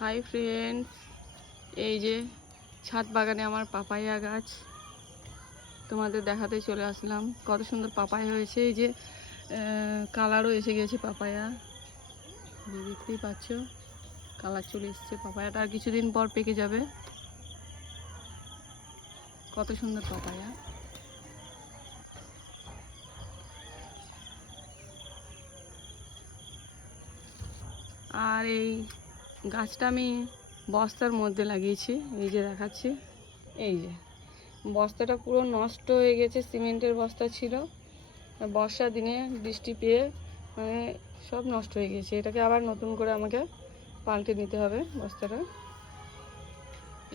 Hi friends, এই যে ছাদ বাগানে আমার পাপায়া গাছ তোমাদের দেখাতে চলে আসলাম। কত সুন্দর পাপায়া হয়েছে। এই যে কালারও এসে গেছে পাপায়া, দেখতেই পাচ্ছ কালার চলে এসছে। পাপায়াটা আর কিছুদিন পর পেকে যাবে। কত সুন্দর পাপায়া। আর এই গাছটা আমি বস্তার মধ্যে লাগিয়েছি, এই যে দেখাচ্ছি। এই যে বস্তাটা পুরো নষ্ট হয়ে গেছে, সিমেন্টের বস্তা ছিল। বর্ষার দিনে বৃষ্টি পেয়ে মানে সব নষ্ট হয়ে গেছে। এটাকে আবার নতুন করে আমাকে পাল্টে নিতে হবে বস্তাটা।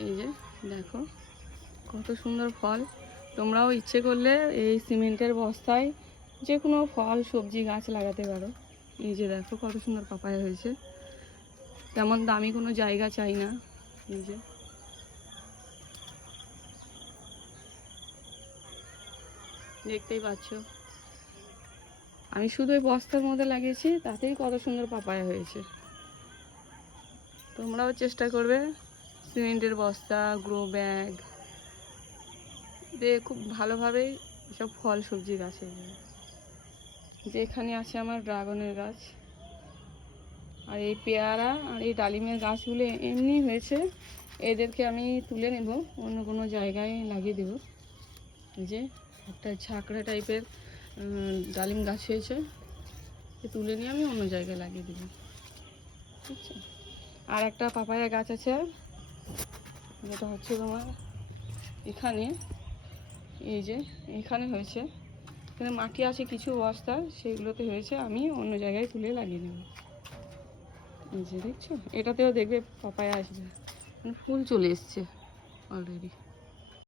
এই যে দেখো কত সুন্দর ফল। তোমরাও ইচ্ছে করলে এই সিমেন্টের বস্তায় যে কোনো ফল সবজি গাছ লাগাতে পারো। এই যে দেখো কত সুন্দর পাপায়া হয়েছে। তেমন দামি কোনো জায়গা চাই না। এই যে দেখতেই পাচ্ছ, আমি শুধু ওই বস্তার মধ্যে লাগিয়েছি, তাতেই কত সুন্দর পাপায়া হয়েছে। তোমরাও চেষ্টা করবে সিমেন্টের বস্তা, গ্রো ব্যাগ দিয়ে খুব ভালোভাবেই সব ফল সবজি গাছ। যেখানে আছে আমার ড্রাগনের গাছ, আর এই পেয়ারা আর এই ডালিমের গাছগুলো এমনি হয়েছে। এদেরকে আমি তুলে নেব, অন্য কোনো জায়গায় লাগিয়ে দেব। এই যে একটা ঝাঁকড়া টাইপের ডালিম গাছ হয়েছে, তুলে নিয়ে আমি অন্য জায়গায় লাগিয়ে দেবো। ঠিক আছে। আর একটা পাপায়া গাছ আছে, যেটা হচ্ছে তোমার এখানে। এই যে এখানে হয়েছে, এখানে মাটি আছে কিছু বস্তা, সেগুলোতে হয়েছে। আমি অন্য জায়গায় তুলে লাগিয়ে নেব। এই যে দেখছো, এটাতেও দেখবে পাপায়া আসবে, মানে ফুল চলে এসছে অলরেডি।